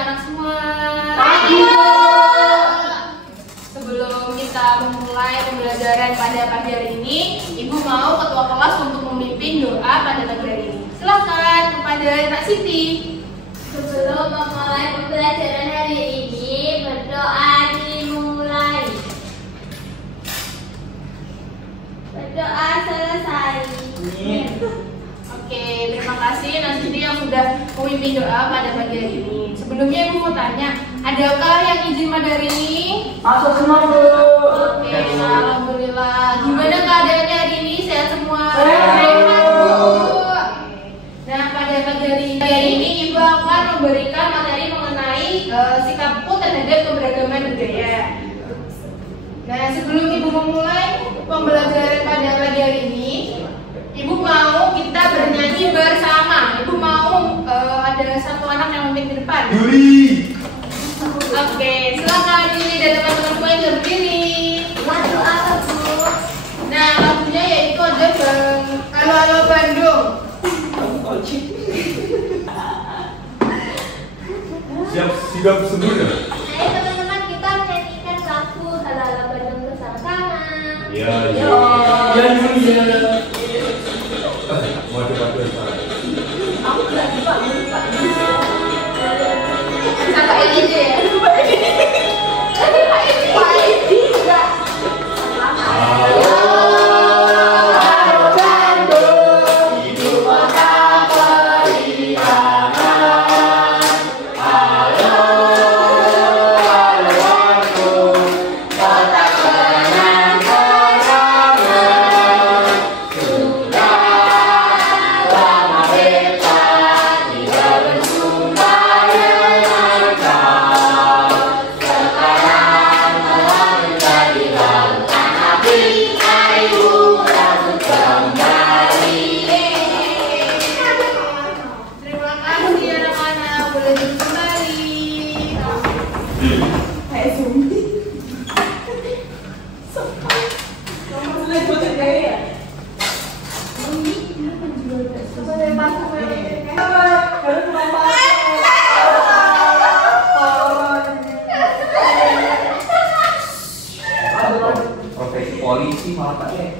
anak-anak semua. Sebelum kita memulai pembelajaran pada pagi hari ini, Ibu mau ketua kelas untuk memimpin doa pada pagi hari ini. Silakan kepada Kak Siti. Sebelum memulai pembelajaran hari ini, berdoa dimulai. Berdoa selesai. Oke, terima kasih Kak Siti yang sudah memimpin doa pada pagi hari ini. Sebelumnya Ibu mau tanya, adakah yang izin materi ini? Masuk semua, Bu. Oke, alhamdulillah. Gimana keadaannya hari ini? Sehat semua? Sehat, Bu. Nah, pada pagi hari ini Ibu akan memberikan materi mengenai sikapku terhadap keberagaman budaya. Nah, sebelum Ibu memulai pembelajaran pada pagi hari ini, Ibu mau kita bernyanyi bersama. Ibu mau ada satu anak yang memimpin depan. Yuli. Oke, silakan Yuli dan teman-teman yang berdiri. Lagu apa, Bu? Nah, lagunya yaitu ada Halo Halo Bandung. Siap semuanya. Ayo teman-teman, kita menyanyikan lagu Halo Halo Bandung bersama-sama. Iya. Waduh. Aku nggak lupa. Apa ini ya? Profesi polisi malah pakai.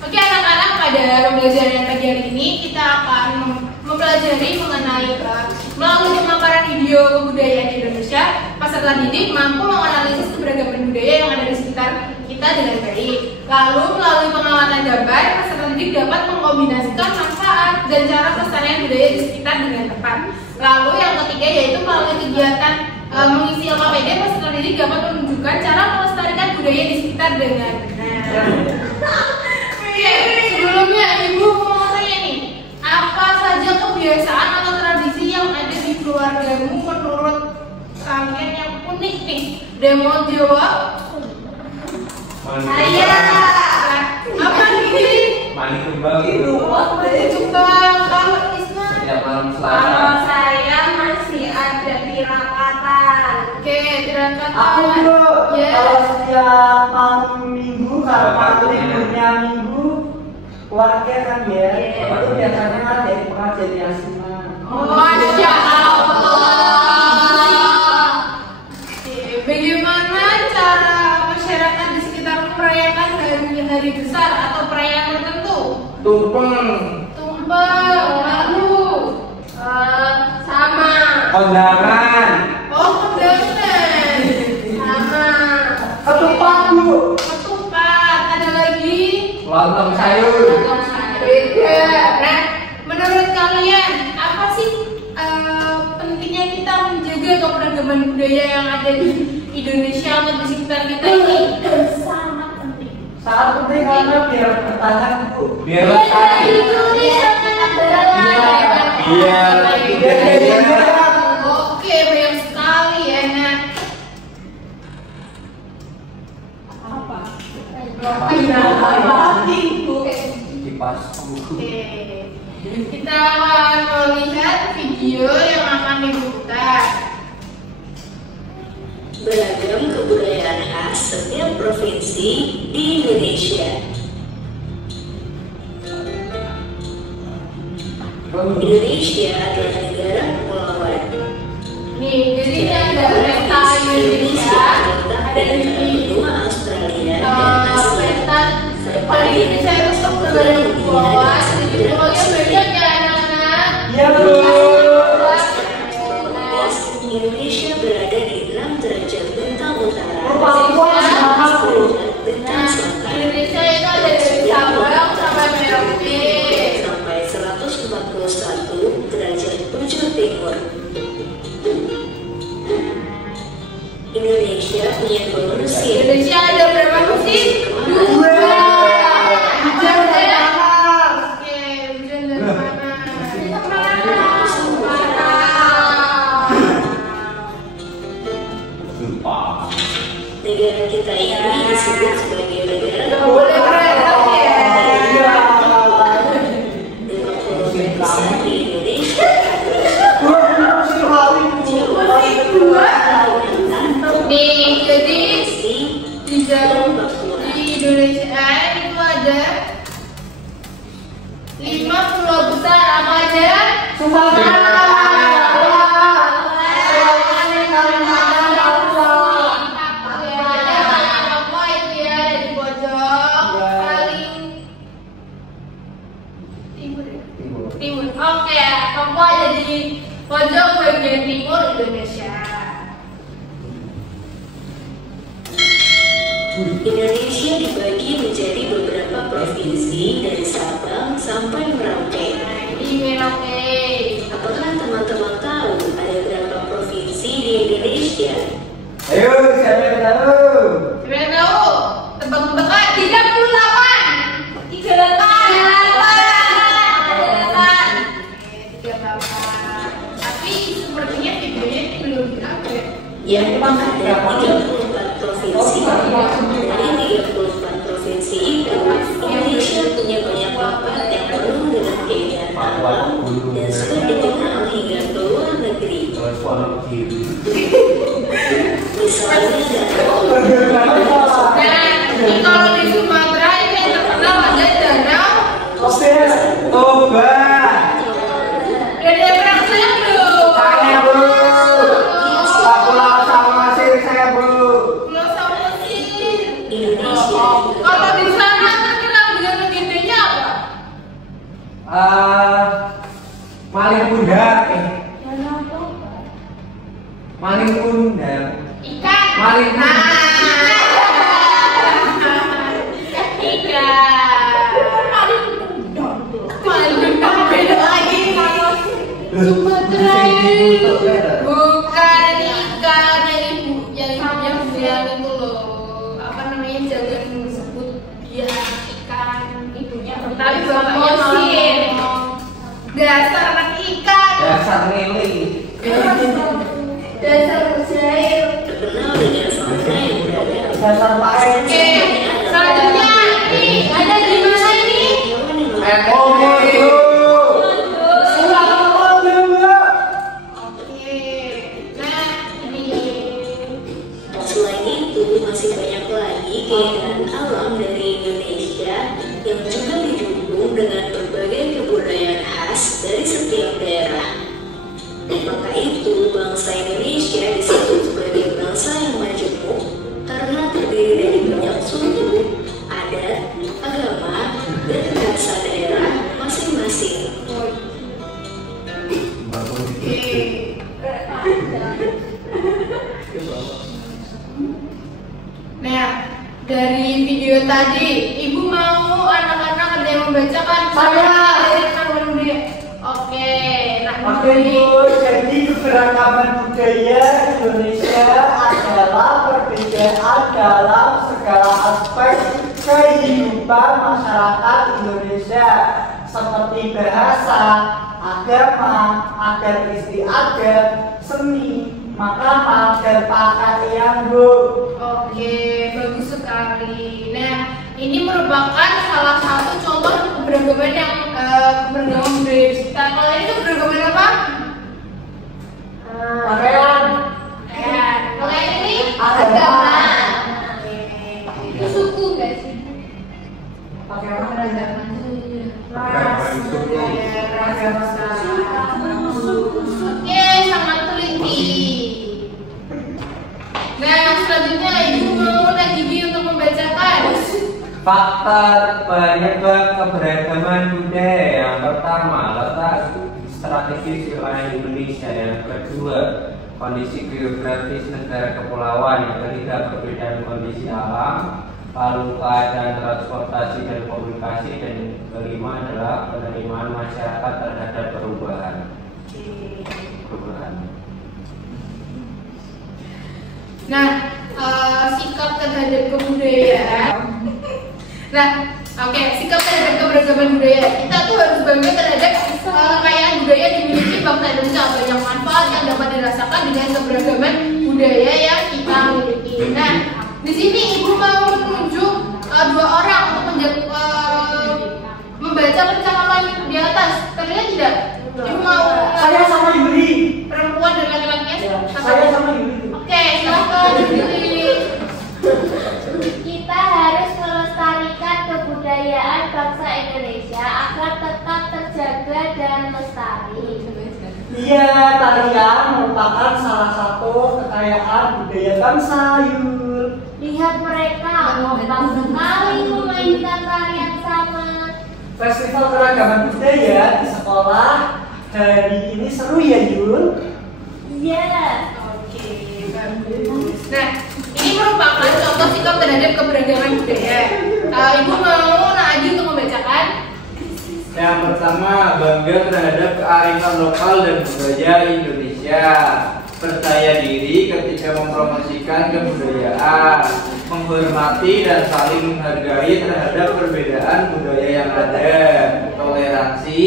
Oke anak-anak, pada pembelajaran pagi hari ini kita akan mempelajari mengenai melalui pemaparan video kebudayaan Indonesia, peserta didik mampu menganalisis keberagaman budaya yang ada di sekitar kita dengan baik. Lalu melalui pengamatan gambar, peserta didik dapat mengkombinasikan manfaat dan cara pelestarian budaya di sekitar dengan tepat. Lalu yang ketiga yaitu melalui kegiatan mengisi LKPD, peserta didik dapat menunjukkan cara melestarikan budaya di sekitar dengan benar. Oke, sebelumnya Ibu mau tanya nih, apa saja kebiasaan atau tradisi yang ada di keluargamu menurut kalian yang unik nih? Demo jawab. Saya. Apa nih? Mani kembang. Kembang. Kalau Isma? Setiap malam Kalau Selasa. saya masih ada tirakatan. Oke, dirangkap. Aku tuh Ya. kalau setiap malam minggu, kalau waktu liburnya minggu, keluarga kan ya, itu biasanya ada pengajian yang semua. Masya Allah. Bagaimana cara masyarakat di sekitar merayakan hari besar atau perayaan tertentu? Tumpeng. Tumpeng, lalu Sama. Kondangan. oh kondangan, sama. Ketupat, Bu. Ketupat, ada lagi. Lontong sayur. Beda. Nah, menurut kalian apa sih pentingnya kita menjaga keberagaman budaya yang ada di Indonesia atau di sekitar kita ini? Sangat penting. Sangat penting karena biar bertahan, Bu. Biar lestari. Indonesia kita berada. Iya. Oke, banyak sekali ya. Nah, apa? Kipas. Oke. Kita akan melihat video yang akan diputar. Beragam kebudayaan khas setiap provinsi di Indonesia. Indonesia adalah negara kepulauan. Nih, dari benua Australia dan Asia. Kali ini saya untuk berbeda bawah, jadi pokoknya banyak ya anak-anak. Ya Bu. Indonesia berada di 6 derajat bintang utara. Bintang selatan. Indonesia itu ada dari Sabang sampai Merauke. Sampai 141 derajat bujur timur. Indonesia punya dua musim. Indonesia ada berapa musim? Dua. Hujan dari panas. Oke, hujan dari panas. Sumpah. Negara kita ini disebut sebagai negara Boleh berenang ya. Demokrasi besar di Indonesia. Nih, jadi di Indonesia itu ada 5 pulau besar apa aja? Papua itu ya ada di pojok paling timur. Oke, Papua ada di pojok bagian timur Indonesia. Indonesia dibagi menjadi beberapa provinsi dari Sabang sampai Merauke. Di Merauke. Apakah teman-teman tahu ada berapa provinsi di Indonesia? Ayo, siapa yang tahu? Siapa yang tahu? Tebak-tebakan 38. 38. Tapi sepertinya videonya ini belum di-upload. Yang ada 34 provinsi. Dari 34 provinsi itu, Indonesia punya banyak tempat yang penuh dengan keindahan alam dan sudah dikenal hingga ke luar negeri. Misalnya Nah, kalau di Sumatera ini yang terkenal ada danau Toba. Dede Praksana belum? Saya Bu. Pak Pulau Samosir saya Bu. Pulau Samosir. Indonesia Kalau di sana terkenal dengan legendanya apa? Maling pundak. Maling pundak. Ikan. Maling pundak. Ikan. Beda lagi. Sumatera itu bukan ikan yang itu loh. Apa namanya, jangan sebut dia ikan ibunya. Tapi bapaknya Samosir. Dasar anak ikan. Dasar lele. Dasar mujair. terkenal dengan fauna yang beragam. Dasar pakai. Oke, selanjutnya nih ada di mana ini? Oke itu. Oke, nah ini Selain itu, masih banyak lagi keindahan alam dari Indonesia yang juga didukung dengan berbagai kebudayaan khas dari setiap daerah. Maka itu, bangsa Indonesia disebut sebagai bangsa yang majemuk karena terdiri dari banyak suku, adat, agama, dan bahasa daerah masing-masing. Nah, dari video tadi, Ibu mau anak-anak ada yang membacakan? Oke, nah Oke Bu, jadi keberagaman budaya Indonesia adalah perbedaan dalam segala aspek kehidupan masyarakat Indonesia seperti bahasa, agama, adat istiadat, seni, makanan, dan pakaian Bu. Oke, bagus sekali. Nah, ini merupakan salah satu contoh keberagaman yang keberagaman budaya di sekitar. Kalau ini keberagaman apa? Pakaian, Ya, kalau yang ini agama. Itu suku nggak sih? Pakaian apa? Oke, sangat teliti. Nah, selanjutnya Ibu Faktor penyebab keberagaman budaya. Yang pertama, letak strategis wilayah Indonesia. Yang kedua, kondisi geografis negara kepulauan. Yang ketiga, perbedaan kondisi alam. Lalu keadaan transportasi dan komunikasi. Dan kelima adalah penerimaan masyarakat terhadap perubahan. Nah, sikap terhadap kebudayaan. Nah, oke, sikap terhadap keberagaman budaya. Kita tuh harus bangga terhadap kekayaan budaya dimiliki bangsa Indonesia. Banyak manfaat yang dapat dirasakan dengan keberagaman budaya yang kita miliki. Nah, di sini ibu mau menunjuk dua orang untuk membaca percakapan di atas. Terlihat tidak? Ibu mau? Saya sama Yuli. Perempuan dan laki-lakinya? Saya sama Yuli. Oke, silakan Yuli. Kita harus melestarikan kebudayaan bangsa Indonesia agar tetap terjaga dan lestari. Iya, tarian merupakan salah satu kekayaan budaya bangsa, Yul. Lihat mereka, kompak sekali memainkan tarian sama. Festival keragaman budaya di sekolah hari ini seru ya, Yul? Iya. Oke, bagus. Nah, ini merupakan contoh sikap terhadap keberagaman budaya. Ibu mau Naadi untuk membacakan? Yang pertama, bangga terhadap kearifan lokal dan budaya Indonesia. Percaya diri ketika mempromosikan kebudayaan, menghormati dan saling menghargai terhadap perbedaan budaya yang ada, toleransi,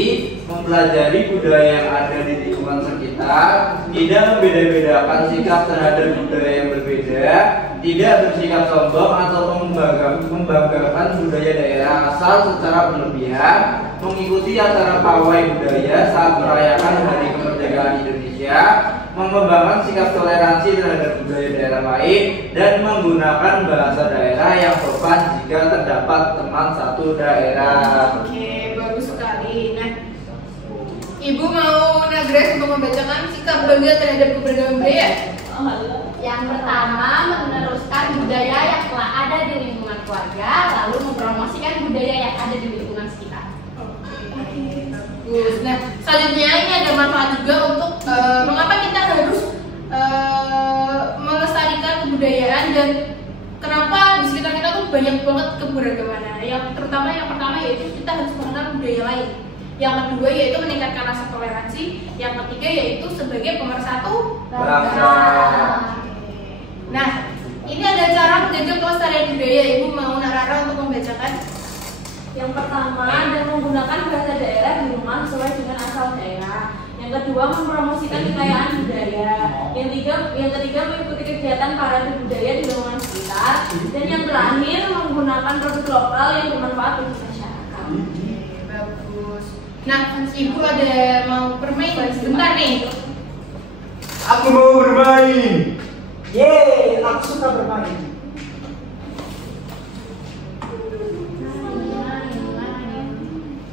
mempelajari budaya yang ada di lingkungan sekitar, tidak membeda-bedakan sikap terhadap budaya yang berbeda, tidak bersikap sombong atau membanggakan budaya daerah asal secara berlebihan, mengikuti acara pawai budaya saat merayakan Hari Kemerdekaan Indonesia, mengembangkan sikap toleransi terhadap budaya daerah lain, dan menggunakan bahasa daerah yang sopan jika terdapat teman satu daerah. Oke, bagus sekali. Nah, Ibu mau Nagres untuk membacakan sikap bangga terhadap keberagaman budaya? Yang pertama, meneruskan budaya yang telah ada di lingkungan keluarga, lalu mempromosikan budaya yang ada di lingkungan sekitar. Bagus. Nah, selanjutnya ini ada manfaat juga untuk mengapa kita harus melestarikan kebudayaan dan kenapa di sekitar kita tuh banyak banget keberagaman. Yang pertama yaitu kita harus mengenal budaya lain. Yang kedua yaitu meningkatkan rasa toleransi. Yang ketiga yaitu sebagai pemersatu bangsa. Nah, ini ada cara menjaga kelestarian budaya. Ibu mau Rara untuk membacakan? Yang pertama, dan menggunakan bahasa daerah di rumah sesuai dengan asal daerah. Yang kedua, mempromosikan kekayaan budaya. Yang ketiga, mengikuti kegiatan parade budaya di lingkungan sekitar. Dan yang terakhir, menggunakan produk lokal yang bermanfaat bagi masyarakat. Bagus. Nah, Ibu ada mau bermain sebentar nih. Aku mau bermain. Yeay, aku suka bermain.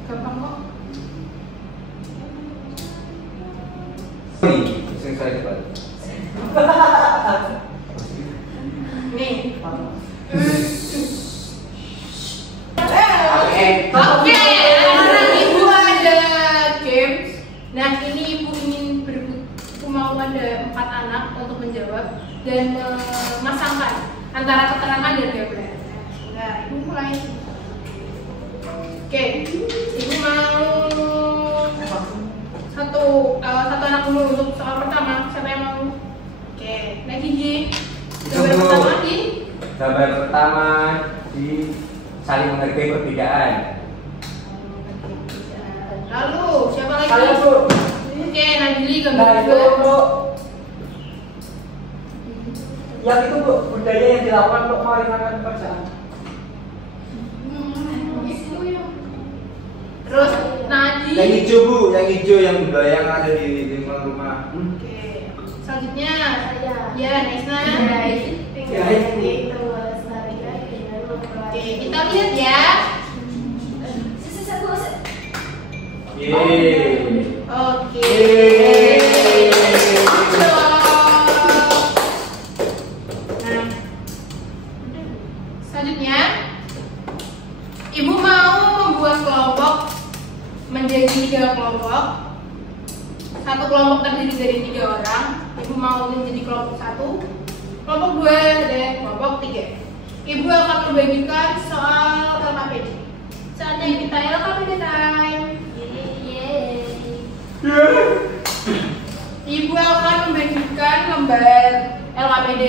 Gampang kok. Sing saya cepat. Nih. Oke. Sekarang Ibu ada games. Nah, ini Ibu ingin berebut. Aku mau ada 4 anak untuk menjawab dan memasangkan antara keterangan dan gambar. Nah, Ibu mulai. Oke, Ibu mau satu anak dulu untuk soal pertama. Siapa yang mau? Oke, lagi G. Gambar pertama lagi. Gambar pertama di saling menghargai perbedaan. Lalu siapa lagi? Saya, Bu. Oke, Nabili Nah, gambar itu, kedua. Bu. Yang itu, Bu, budaya yang dilakukan untuk meringankan pekerjaan. Terus Nadi. Yang hijau, Bu, yang hijau yang budaya yang ada di lingkungan rumah. Oke, selanjutnya ya Nesna. Ya, ini. Oke, kita lihat ya. Yeay. Oke. Nah, selanjutnya 3 kelompok. Satu kelompok terdiri dari 3 orang. Ibu mau menjadi kelompok 1, kelompok 2, dan kelompok 3. Ibu akan membagikan soal LKPD. Saatnya kita LKPD time. Ibu akan membagikan lembar LKPD.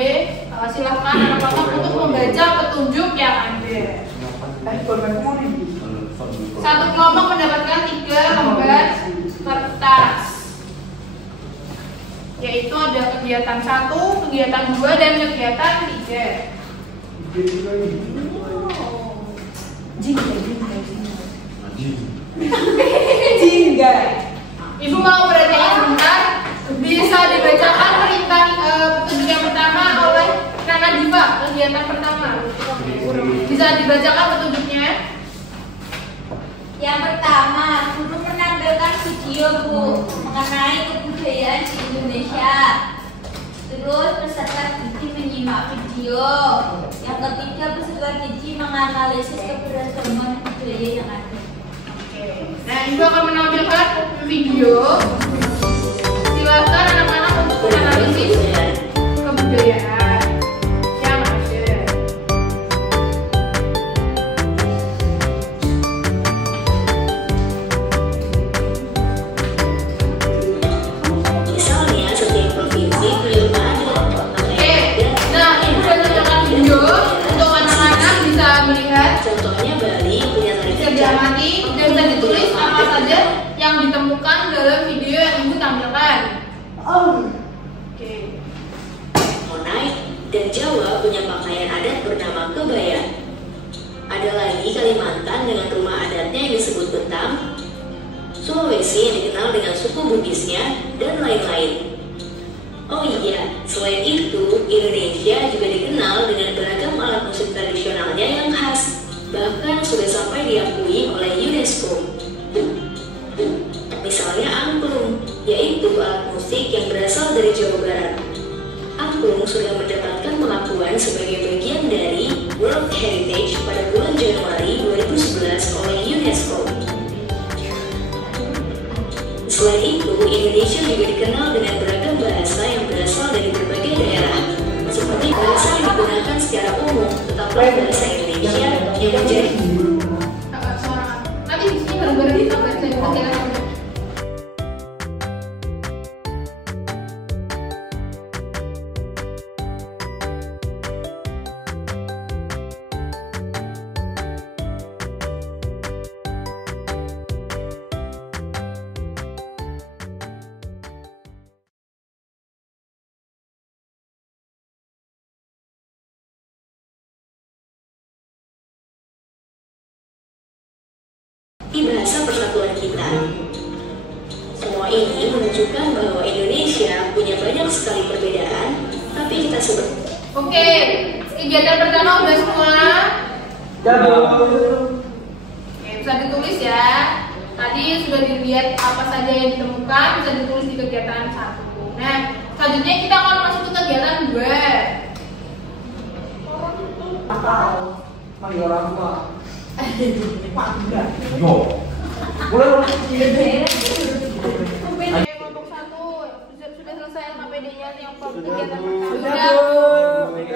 Silahkan anak-anak untuk membaca petunjuk yang ada. Satu kelompok mendapatkan 3 lembar kertas, yaitu ada kegiatan 1, kegiatan 2, dan kegiatan 3. Jingga. Ibu mau bertanya sebentar. Bisa dibacakan perintah petunjuk yang pertama oleh Nana Diva, kegiatan pertama. Bisa dibacakan petunjuknya? Yang pertama, guru menampilkan video Bu mengenai kebudayaan di Indonesia. Terus peserta didik menyimak video. Yang ketiga, peserta didik menganalisis keberagaman budaya yang ada. Oke. Nah, Ibu akan menampilkan video. Silakan anak-anak untuk menganalisis kebudayaan yang ada. Misalnya setiap provinsi punya adat. Oke. Nah, Ibu menunjukkan video untuk anak-anak bisa melihat, Contohnya Bali punya tari bisa kecak. diamati, dan bisa ditulis apa saja yang ditemukan dalam video yang Ibu tampilkan. Oke. Monai dan Jawa punya pakaian adat bernama kebaya. Ada lagi Kalimantan dengan rumah adatnya yang disebut betang, Sulawesi yang dikenal dengan suku Bugisnya, dan lain-lain. Oh iya, selain itu, Indonesia juga dikenal dengan beragam alat musik tradisionalnya yang khas, bahkan sudah sampai diakui oleh UNESCO. Misalnya angklung, yaitu alat musik yang berasal dari Jawa Barat. Angklung sudah mendapatkan pengakuan sebagai bagian dari World Heritage pada bulan Januari 2011 oleh UNESCO. Selain itu, Indonesia juga dikenal dengan beragam bahasa yang berasal dari berbagai daerah, seperti bahasa yang digunakan secara umum, tetaplah bahasa Indonesia yang menjadi Nanti di sini bareng-bareng kita baca kita. di bahasa persatuan kita. Semua ini menunjukkan bahwa Indonesia punya banyak sekali perbedaan, tapi kita sebut. Oke, kegiatan pertama udah semua. Oke, bisa ditulis ya. Tadi sudah dilihat apa saja yang ditemukan, bisa ditulis di kegiatan 1. Nah, selanjutnya kita akan masuk ke kegiatan 2. Panggil orang tua. Yo. Boleh Kelompok 1 sudah selesai LKPD-nya yang kegiatan Sudah, pertama. Bu.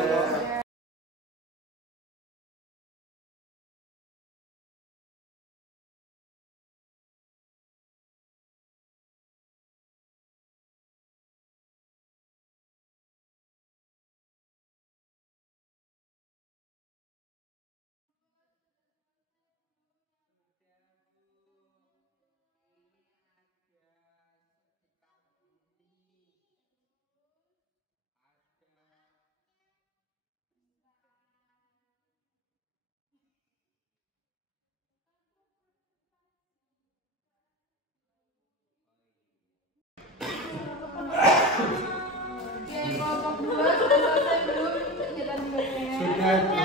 Oke, kelompok 2 sudah selesai belum kegiatan 2-nya? Sudah, Bu.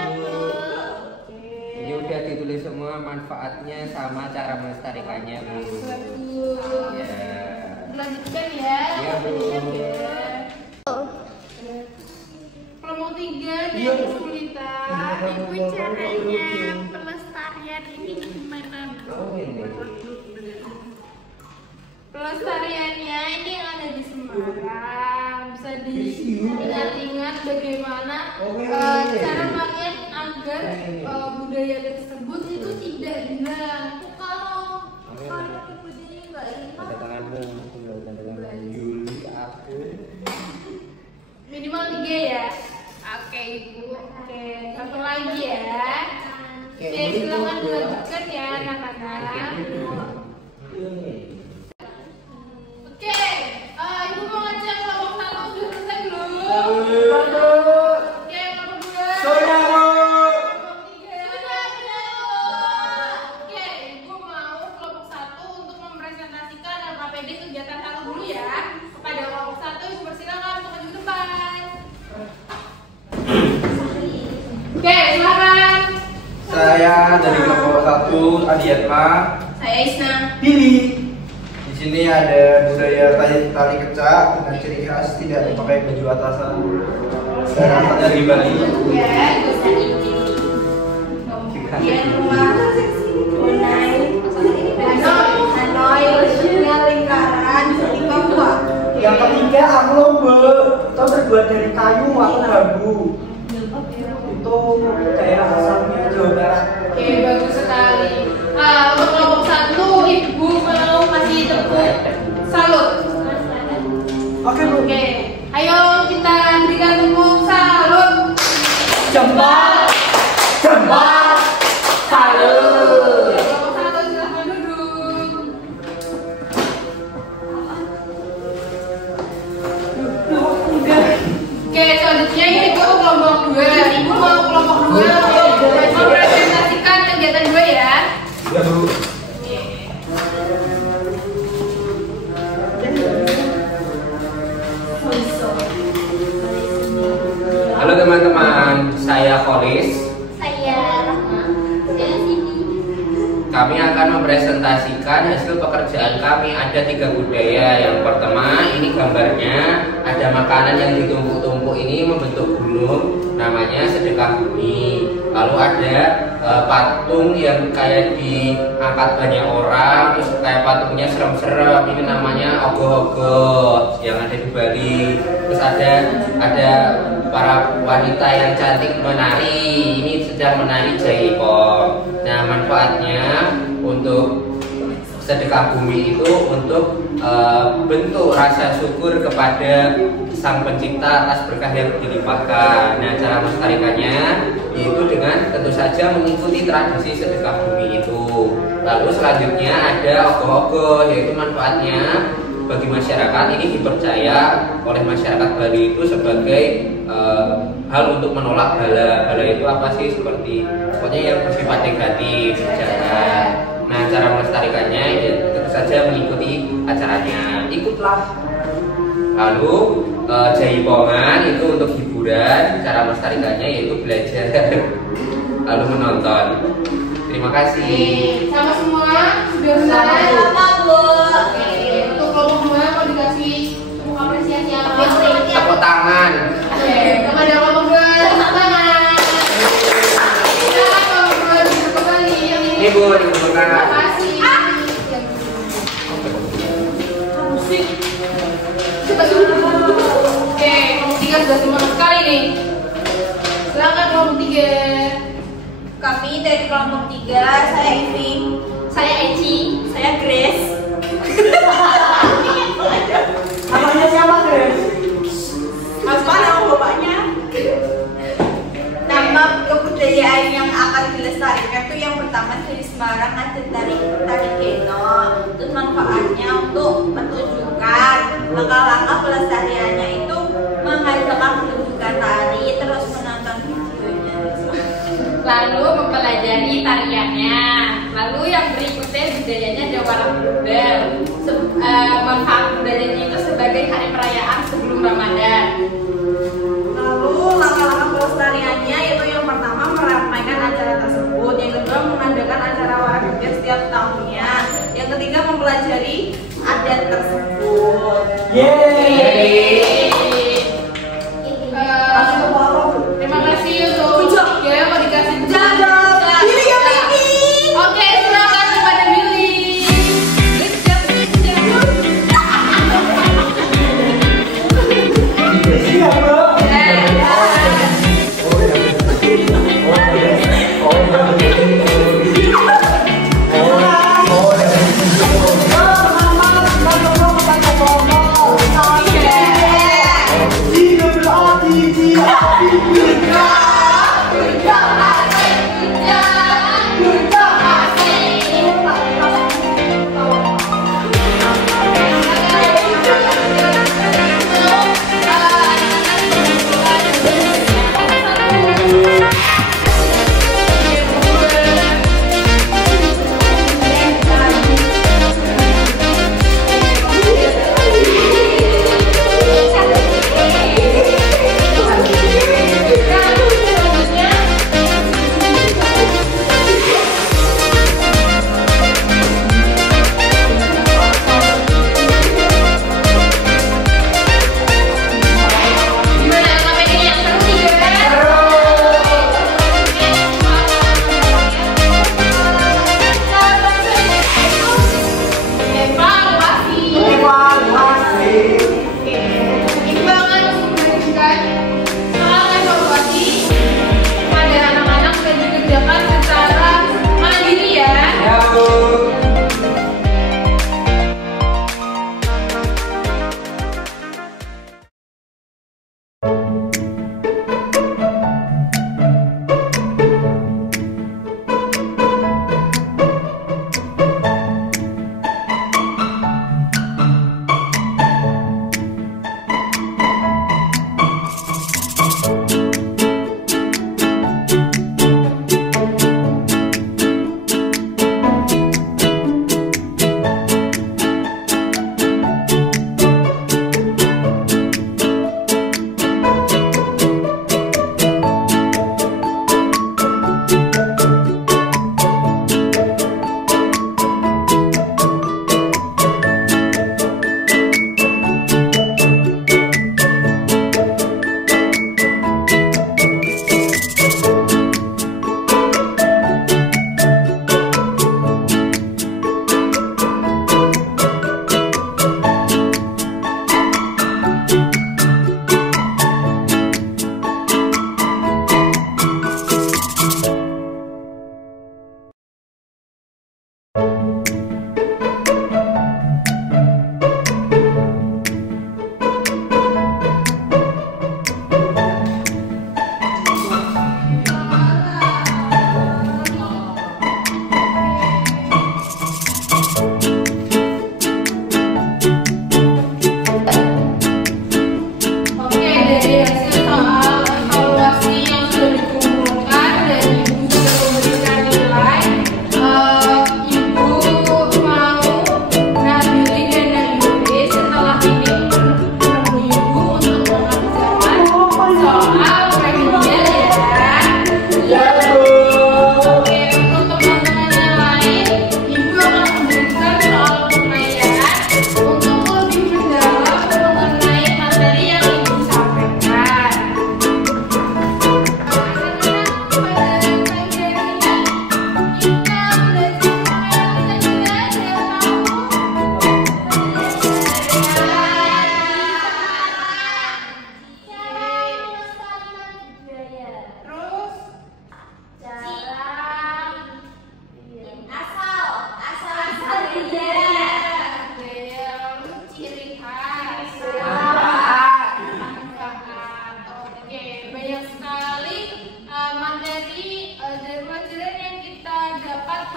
Oke. Ini udah ditulis semua manfaatnya sama cara melestarikannya, Bu. Bagus. Ya. Dilanjutkan ya. Iya, Bu. Kelompok 3 Iya, dari Bu. kesulitan. Ibu caranya pelestarian ini gimana? Oh, ini. pelestariannya ini yang ada di Semarang. Bisa diingat-ingat bagaimana cara kalian agar budaya tersebut itu tidak hilang. Kalau budaya nggak hilang, Minimal 3 ya. Oke Ibu. Oke, satu lagi ya. Oke, silakan dilanjutkan ya anak-anak. Oke, Ibu mau ngecek kelompok 1 sudah selesai belum? Oke, kelompok 2. Sudah, Bu. Kelompok 3. Oke, Ibu mau kelompok 1 untuk mempresentasikan LKPD kegiatan 1 dulu ya. Kepada kelompok 1, Ibu persilakan untuk maju ke depan. Oke, silakan. Saya dari kelompok 1 Adiatma. Saya Isna. Pilih. Di sini ada budaya tali kecak dengan ciri khas tidak memakai baju atasan. Saya dari Bali. Ya, dosen ini. Kemudian rumah Hanoi, maksudnya lingkaran di Papua. Yang ketiga amlobe, itu terbuat dari kayu atau bambu. Itu daerah asalnya Jawa Barat. Oke, bagus sekali. Untuk kelompok 1, Ibu mau kasih tepuk salut. Oke, Bu. Oke, ayo kita berikan tepuk salut. Jempol, jempol, salut. Kelompok 1 silahkan duduk. Oke, selanjutnya ini Ibu kelompok 2. Ibu mau kelompok 2 mempresentasikan kegiatan 2 ya. Ya, Bu. Halo teman-teman, saya Kholis. saya Rahma, saya Siti. Kami akan mempresentasikan hasil pekerjaan kami. Ada 3 budaya. Yang pertama, ini gambarnya ada makanan yang ditumpuk-tumpuk ini membentuk gunung, namanya sedekah bumi. Lalu ada patung yang kayak diangkat banyak orang, terus kayak patungnya serem-serem, ini namanya ogoh-ogoh yang ada di Bali. Terus ada para wanita yang cantik menari, ini sedang menari jaipong. Nah, manfaatnya untuk sedekah bumi itu untuk bentuk rasa syukur kepada Sang Pencipta atas berkah yang dilimpahkan. Nah, cara melestarikannya yaitu dengan tentu saja mengikuti tradisi sedekah bumi itu. Lalu selanjutnya ada ogoh-ogoh, yaitu manfaatnya bagi masyarakat. Ini dipercaya oleh masyarakat Bali itu sebagai hal untuk menolak bala. Bala itu apa sih? Seperti pokoknya yang bersifat negatif, jahat. Nah, cara melestarikannya ya tentu saja mengikuti acaranya. Ikutlah. Lalu jaipongan itu untuk hiburan. Cara melestarikannya yaitu belajar lalu menonton. Terima kasih. Sama semua sudah selesai. Sama, Bu. Oke, untuk kelompok 2 mau dikasih tepuk apresiasi apa? Tepuk tangan. Oke, kepada kelompok 2 tepuk tangan. Silakan kelompok 2 duduk kembali. Ini Bu, tepuk Terima tangan. kasih. Musik. Coba dulu. Oke, kelompok 3 sudah semangat sekali nih. Silakan kelompok 3. Kami dari kelompok 3, saya Ivy, Saya Eci. saya Grace. Namanya siapa, Grace? Mas nama bapaknya? Nama kebudayaan yang akan dilestarikan itu yang pertama dari Semarang ada tari keno. Terus manfaatnya untuk menunjukkan langkah-langkah pelestariannya itu mengadakan pertunjukan tari, terus menonton videonya. Lalu mempelajari tariannya. Lalu yang berikutnya budayanya ada warah budal. Manfaat budayanya itu sebagai hari perayaan sebelum Ramadan. Lalu langkah-langkah pelestariannya yaitu yang pertama meramaikan acara tersebut, yang kedua mengadakan acara warah budal setiap tahunnya, yang ketiga mempelajari adat tersebut. Yeay. Terima kasih untuk ya mau dikasih Pilih yang ini. Oke, silakan kepada Billy.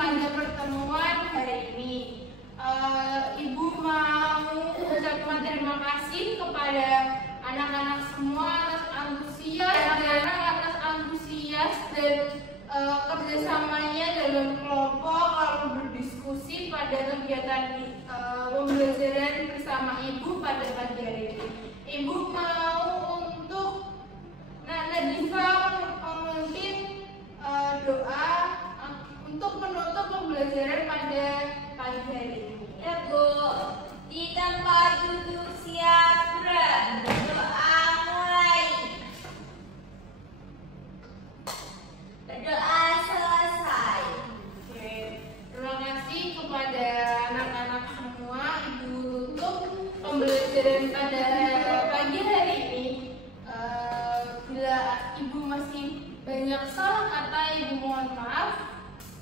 pada pertemuan hari ini. Ibu mau ucapkan terima kasih kepada anak-anak semua atas antusias dan kerjasamanya dalam kelompok lalu berdiskusi pada kegiatan pembelajaran bersama Ibu pada pagi hari ini. Ibu mau untuk Nadifa memimpin doa untuk menutup pembelajaran pada pagi hari ini. Ya Bu, di tempat duduk siap berdoa mulai. Berdoa selesai. Oke, terima kasih kepada anak-anak semua. Ibu tutup pembelajaran pada pagi hari ini. Bila Ibu masih banyak salah kata, Ibu mohon maaf.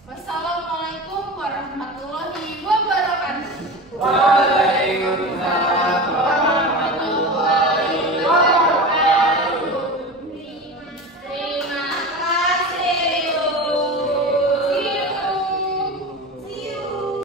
Wassalamualaikum warahmatullahi wabarakatuh.